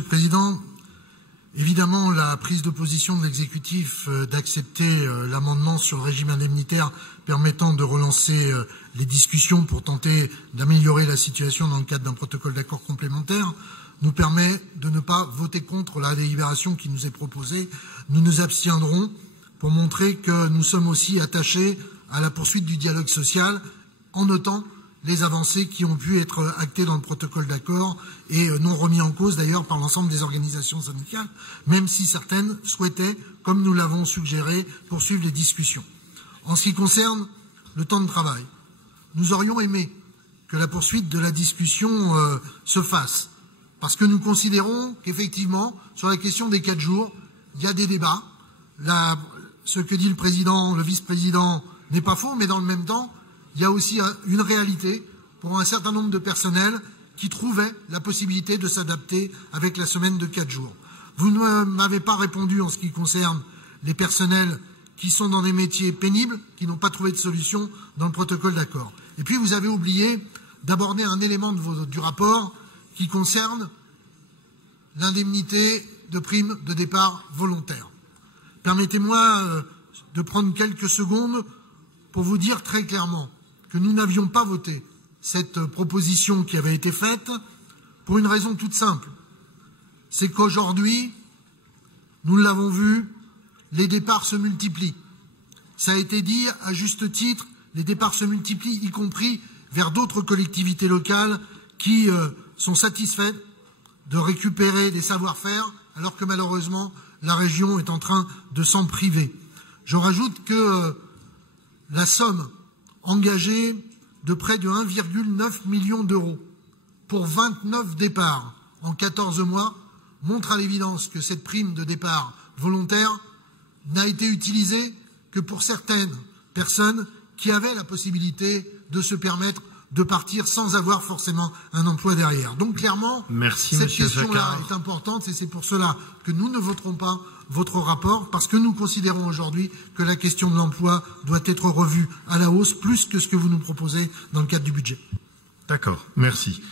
Monsieur le Président, évidemment, la prise de position de l'exécutif d'accepter l'amendement sur le régime indemnitaire permettant de relancer les discussions pour tenter d'améliorer la situation dans le cadre d'un protocole d'accord complémentaire nous permet de ne pas voter contre la délibération qui nous est proposée. Nous nous abstiendrons pour montrer que nous sommes aussi attachés à la poursuite du dialogue social en notant les avancées qui ont pu être actées dans le protocole d'accord et non remis en cause d'ailleurs par l'ensemble des organisations syndicales, même si certaines souhaitaient, comme nous l'avons suggéré, poursuivre les discussions. En ce qui concerne le temps de travail, nous aurions aimé que la poursuite de la discussion se fasse, parce que nous considérons qu'effectivement, sur la question des 4 jours, il y a des débats. Ce que dit le président, le vice-président n'est pas faux, mais dans le même temps, il y a aussi une réalité pour un certain nombre de personnels qui trouvaient la possibilité de s'adapter avec la semaine de 4 jours. Vous ne m'avez pas répondu en ce qui concerne les personnels qui sont dans des métiers pénibles, qui n'ont pas trouvé de solution dans le protocole d'accord. Et puis vous avez oublié d'aborder un élément du rapport qui concerne l'indemnité de prime de départ volontaire. Permettez-moi de prendre quelques secondes pour vous dire très clairement que nous n'avions pas voté cette proposition qui avait été faite pour une raison toute simple. C'est qu'aujourd'hui, nous l'avons vu, les départs se multiplient. Ça a été dit à juste titre, les départs se multiplient, y compris vers d'autres collectivités locales qui sont satisfaites de récupérer des savoir-faire, alors que malheureusement, la région est en train de s'en priver. Je rajoute que la somme engagée de près de 1,9 million d'euros pour 29 départs en 14 mois montre à l'évidence que cette prime de départ volontaire n'a été utilisée que pour certaines personnes qui avaient la possibilité de se permettre de partir sans avoir forcément un emploi derrière. Donc clairement, cette question-là est importante et c'est pour cela que nous ne voterons pas votre rapport, parce que nous considérons aujourd'hui que la question de l'emploi doit être revue à la hausse, plus que ce que vous nous proposez dans le cadre du budget. D'accord, merci.